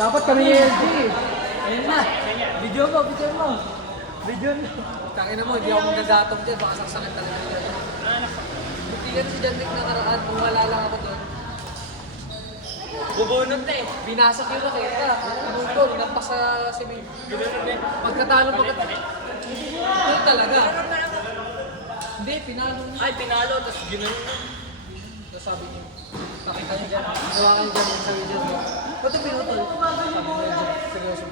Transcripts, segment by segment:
Dapat kami ni LG. Ayun na. Video mo. Video mo. Tangina mo, hindi ako magagatong dyan. Baka saksakan talaga nila. Buti yan si John Wick nakaraan. Kung wala lang ako doon. Bubunod na eh. Binasak yung raketa. Pinutol. Nampas sa simen. Pagkatalo. Ito talaga. Hindi, pinalo. Ay, pinalo. Tapos ginanon. Tapos sabi niyo. Nakita niyo dyan. Ginawa ka niyo dyan sa video mo. Ba't yung pinutol? Sabi niyo dyan. Seryoso.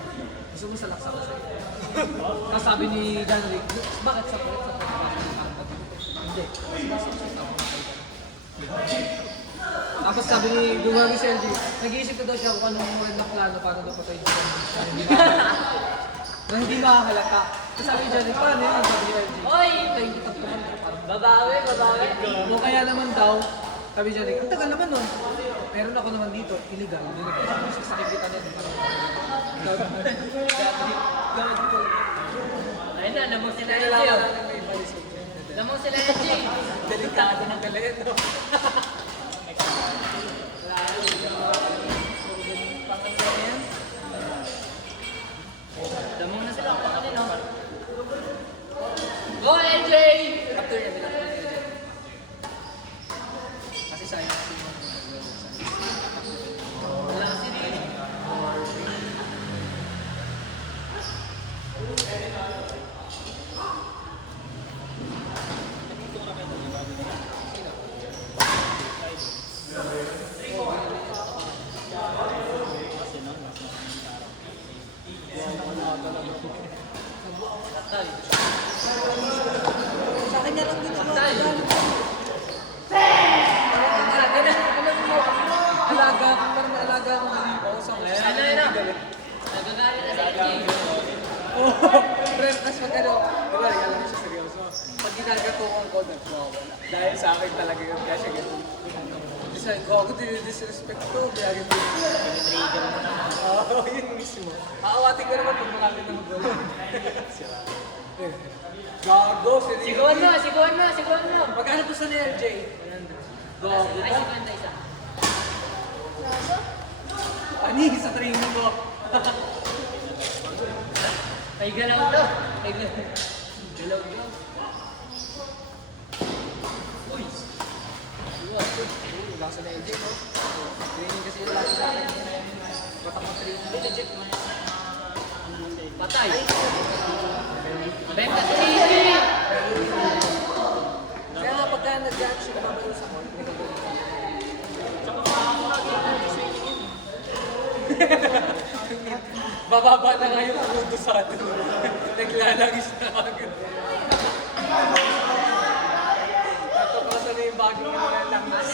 Gusto mo salaksa ko sa'yo. Tapos sabi ni John Wick, bakit sa kulit? Hindi. Tapos sabi ni Gumami si LG, nag-iisip ko daw siya kung anong magandang plano paano daw patay dito. Na hindi makahalata. Tapos sabi ni John Wick, paano yan? Sabi ni LG, oy! Tayo kita tuman. Babawi. O kaya naman daw, sabi ni John Wick, ang tagal naman nun. Meron ako naman dito, illegal. Sasakit kita nun. Ayun na, namang sila LG. Namang sila LG. Delikado ng galit, no? Damang na sila ako kanino. Go LJ! Capture niya, kasi sayang. Wala kasi rin. Sa akin na lang din ako. Alaga ako, parang naalaga ako ng lipaw sa ngayon. Ano yun na? Nagagalit na si LG. Oo, pero kasi pag ano, diba, alam mo siya seryoso. Pag ginagatungan ko, nagwawala. Dahil sa akin talaga yun, kaya siya ganun. Kasi ako disrespect ko, kaya ganun. Oo, yun mismo. Aawatin ko naman pag marami na mag-wala. Gago, seryoso. Siguan na. Magkano po sa ni LJ? Gago Ay, ka. 50 isa. Ani, sa training ko. Ay, galaw to. Galaw. Uy! Wala sa na LJ, no? Training kasi yung lagi sa akin. Batak mo training. Legit. Patay. Benta 3. Kaya nga pagka nag-judge siya, babalo sa court. Bababa na nga yung mundo sa atin. Naglalangis na agad. Natuklasan na yung bagong mga langis.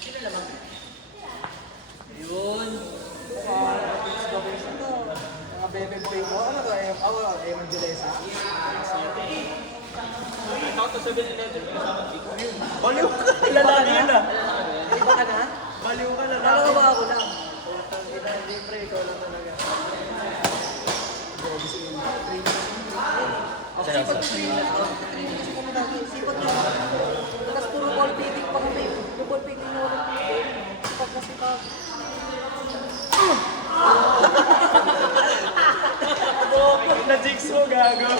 Sino lamang? Yun. Mga bebe boy ko, ano to? Evangelesa? Baliw ka! Lalaki yun ah! Iba ka na? Baliw ka, lalaki. Kala ba ako lang? Hindi pre, ikaw lang talaga. Sipag training ako. Training kasi kami lagi. Sipag nyo. Tapos puro ball picking pa kami. Yung ball picking na walang picking. Sipag na sipag. Na-jigs mo, gago.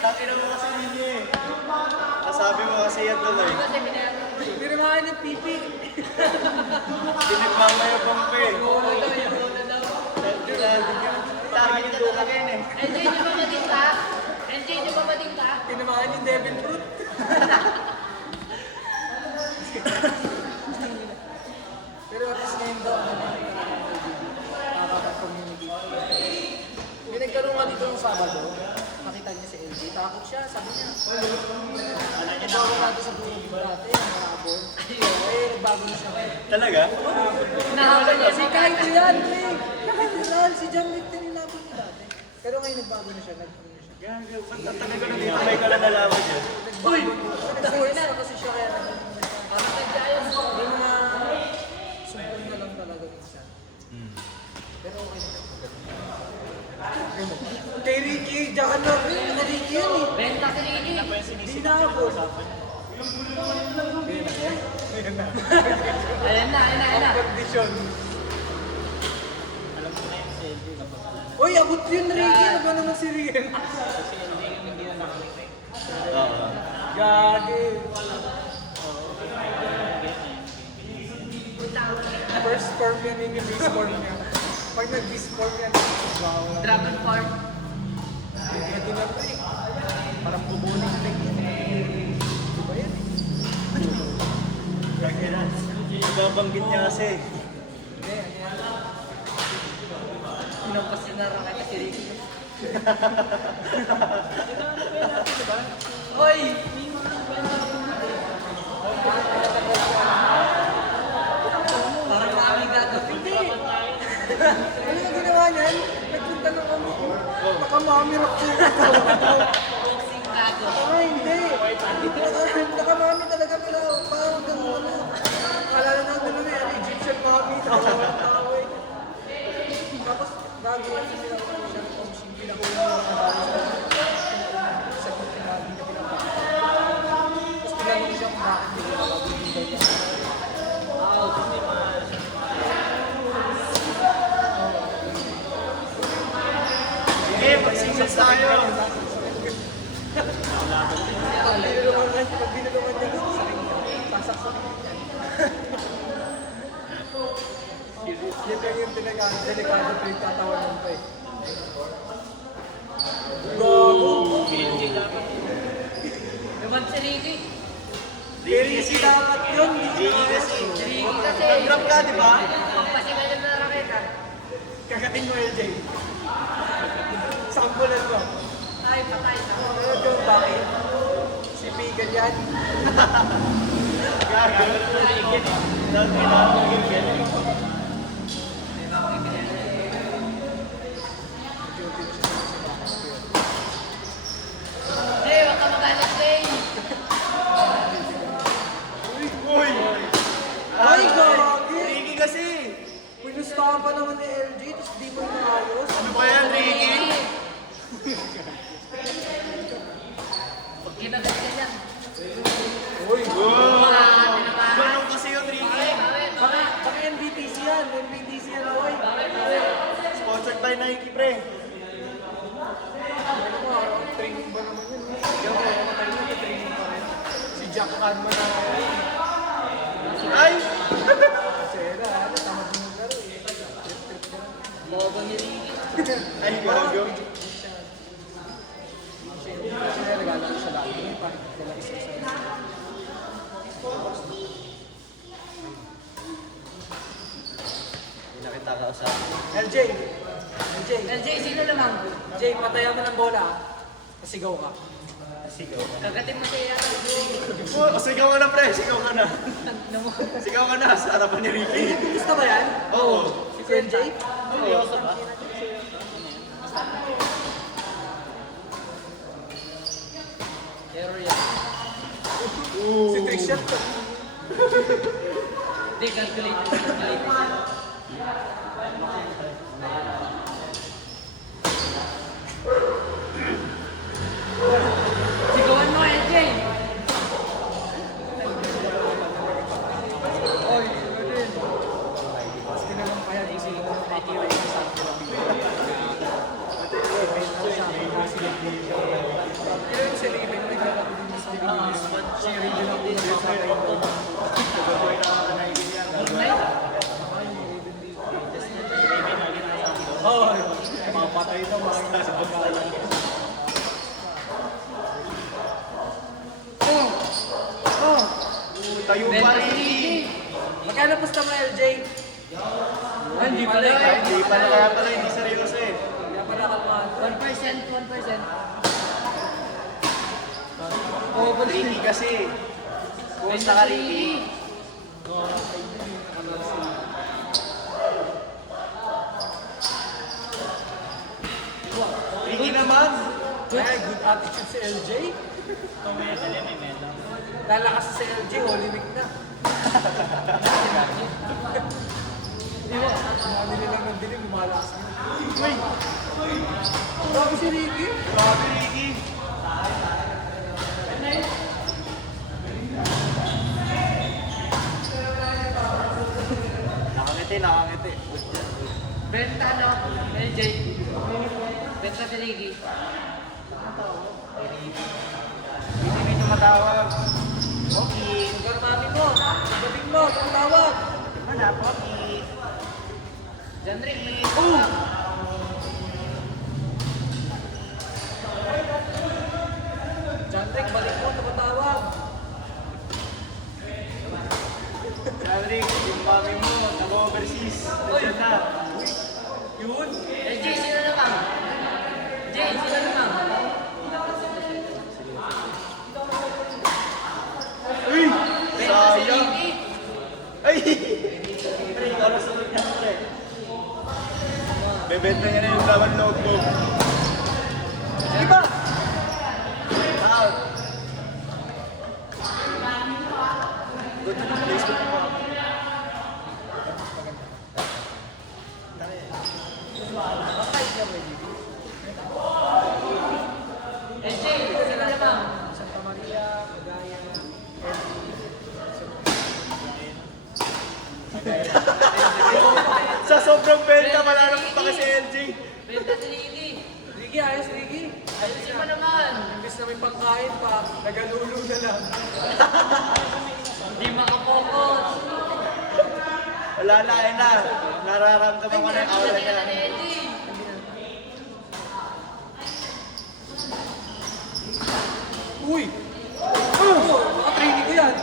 Takina mo kasi ninyo eh. Nasabi mo kasi yan tuloy. Pirimahan ng pipi. Pinagmamayabang ko eh. Target ka talaga yun eh. LJ, di ba mading ka? LJ, di ba mading ka? Pinamaan yung devil fruit. Pero at least ngayon daw, nakaka-community. May nagkaroon nga dito ng Sabado, nakita niya si LG, takot siya, sabi niya. Nagbago natin sa buhay dati, mga abon. Eh, nagbago na siya. Talaga? Nahabol niya Si Kaito yan, pre! Nakailan, si John Wick din nilabon niya dati. Pero ngayon nagbago na siya, nag-ano na siya. Gago. Ba't talaga nandito may ka na nalaman yun? Uy! Nag-force na kasi siya kaya nag-ano na siya. Yung mga sumpong na lang talaga minsan. Pero okay na. Kay Ricky, diyan ka na. Kay Ricky yan eh. Benta si Ricky. Hindi na ako. Ayan na. Kondisyon. abot yun, Ricky. Ano ba naman si Ricky? Oo. Gagi. First form yan yung base form niya. Pag nag-base form yan, wow. Dragon Farm. Ito na ito eh. Parang bubuning na lang yun. Di ba yan? Ibabanggit niya kasi. Hindi, yan. Pinampas niya na lang kay si Ricky. Oy! Parang kami gagawin. Hindi. Ano yung ginawa niyan? Nagpunta na kami. Nakamamirak ko. Boxing gago. Ay, hindi. Nakamami talaga pala. Parang gano'n ano. Alala na gano'n eh. Ano, Egyptian mami. Nakawala tao eh. Tapos, gagawin nila ako siya ng komsing. Pinakuha mo mga bago sa kuting mami na pinapakita. Tapos tinanong siya kung bakit hindi ko nakabibigay niya. Eh, mag-singles tayo. Pag binulungan niya doon sa kanya, pasak sa kanya. Yan lang yung delikado pa yung tatawanan pa eh. Gago! Naman si Ricky. Very easy dapat yun. Ricky kasi. Ricky kasi. Nag-drop ka, di ba? Pagpasigalan na raketa. Kagating mo LJ. Sampulan mo. Ay, patay na. Ano yung bakit? Si Pigan yan. Gago. Dati na. Hey, wag ka magalit, Day. Uy! Ay, gagi! Ricky kasi. Pinustahan pa naman ni LJ, tapos di mo inaayos. Ano ba yan, Ricky? Kinagat ka dyan. Uy! Ganun kasi yun, Ricky. Baka NBTC yan. NBTC yan, oy. Sponsored by Nike, pre. Ano mo, training ba naman yun? Hindi ako matagal na training pa rin. Si Jack Hanman na Ay! Sera, ano, tama din yung laro eh. Trip ka. Bobo ni Ricky. Ay, gago. Siya naglalaro siya lagi. Parang wala isa sa Hindi nakita ka sa... LJ! LJ! LJ, sino naman? Jay, patayan mo ng bola. Pasigaw ka. Sigaw ka. Kagatin mo siya yata. Oh, sigaw ka na, pre. Sigaw ka na. Sigaw ka na sa harapan ni Ricky. Gusto ba yan? Oo. Si LJ? Seryoso ba? Error yan. Si Trishan. Hindi, calculate. Sigawan mo, LJ. Oy, ano din? Mas tinanong pa yan, kung sino mo papalay sa akin ng pero yung si Raven, naglalaro din sa Pilipinas. Si Raven ang pinag-usapay ko. Oy, mapatay na mga sa pagkain. Oh, Tayo pa, Ricky. magkano pusta mo LJ? Hindi pala eh. Hindi pala kaya pala hindi seryoso eh. Kaya pala kalmahan. 1%. Oo, oh, Ricky kasi. Kumusta ka, Ricky? Ricky naman. Ay, good attitude si LJ. Lalakas si LJ, Holy Week na. Di ba? Sumali nila ng dilim, lumalakas na. Uy! Grabe si Ricky. Grabe, Ricky. Benta, no? LJ. Benta si Ricky. Hindi may tumatawag. Okay. Sugar mami mo. Gabing mo. Tumatawag. Ano, Poki? Diyan rin, may Jantrick, balik mo. Tumatawag. Alric, yung mami mo, nag-overseas. Nandiyan na. Yun. Jay, sino naman? Jay, sino naman? Uy! Benta si Sayang! Ricky. Ay! Pre, ikaw na sunod niya, pre. Bebenta niya na yung laman loob-loob. Sige ba? Out! Good na placement mo. Jay, sino naman? Santa Maria, Cagayan, Sa sobrang benta, wala na pa kasi LG. Benta si Ricky. Ricky, ayos Ricky. Ayusin mo naman. Imbis na may pangkain pa, nagalulo na lang. Hindi makapokus. Wala na, ayun na. Nararamdaman ko na yung aura niya. Uy! Naka-training ko yan.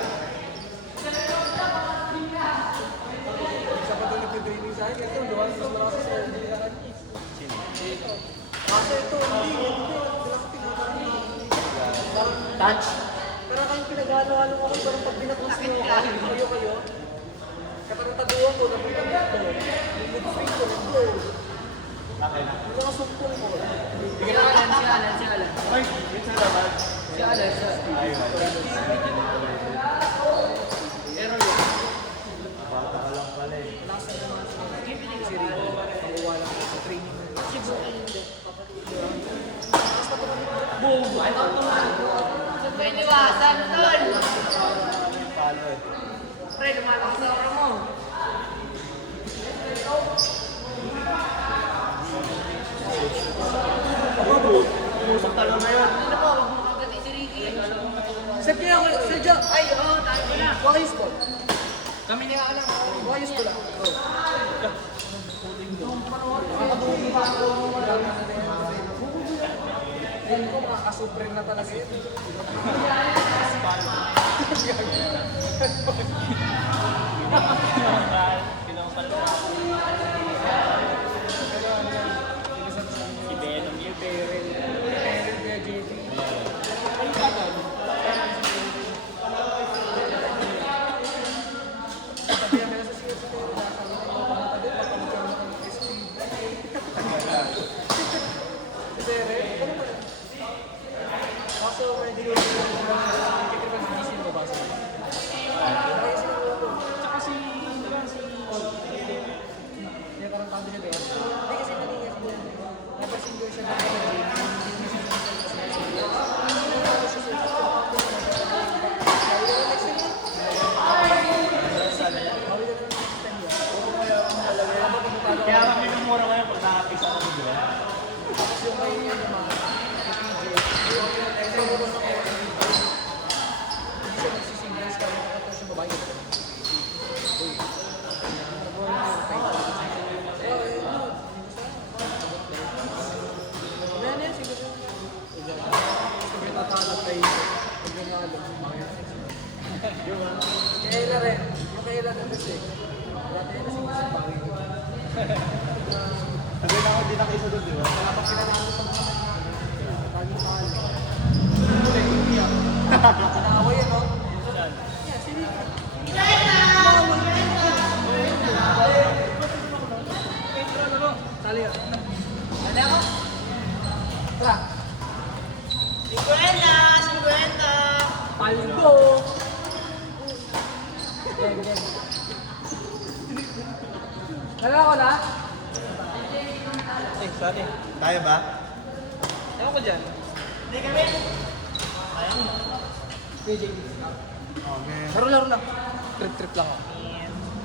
Isa pa doon nagpe-training sa akin. Ito, luwas sa braso sa ulihan. Kasi ito, hindi. Touch. Pero kayong pinag-halo-halo ako, parang pag binaklas mo ako, kayo. Katarataduan ko, napunta dito. Yung mid-swing ko, nito. Yung mga sumpong ko. Si Alan, si Alan, si Alan. Ay, yun sa laman. Si Alan, si Alan. Error yun. Bata ka lang pala eh. Nasa naman si Rico. Pawawala ko sa training. Boom! Ano ito? Sa ko iniwasan, tol! Palo eh. Pre, lumalakas sa oras mo. Umusok talo na yun. Ano po, huwag mo kagati si Ricky. Set niya ako, set niya. Ay, oo, tayo ko na. Wayos ko. Kami niya alam. Wayos ko lang. Hindi ko makakasupreme na talaga yun. Si Venom yun. Peril kaya JT. Sabi namin sa siya sa Peril, sabi na yung pangatabi, pagpapagkaroon ng crispy. Si Peril, ano ba yun? Kaso may dinulit ko yung kikipan sa GC ko ba sa kaya siguro ko. Tsaka si hindi parang tando siya doon. Hindi kasi naging kasi napasin ko siya doon sa JT. Kaya nga minumura ko yun pag nakapis ako di ba? Kailan rin. Yung kailan rin kasi. Dati na si Mr. Pawin. Sabi na ako, di na kaisa doon, di ba? Kaya pag kinalaman ko mga laging mahal. Nakaway yan, no? Yeah, si Ricky. Tali yan. Ano ako? Tara. 50! Paldo! Dala ko na? Eh, sorry. Tayo ba? Ewan ko dyan. Hindi kami. PJ. Oh, man. Laro lang. Trip-trip lang ako.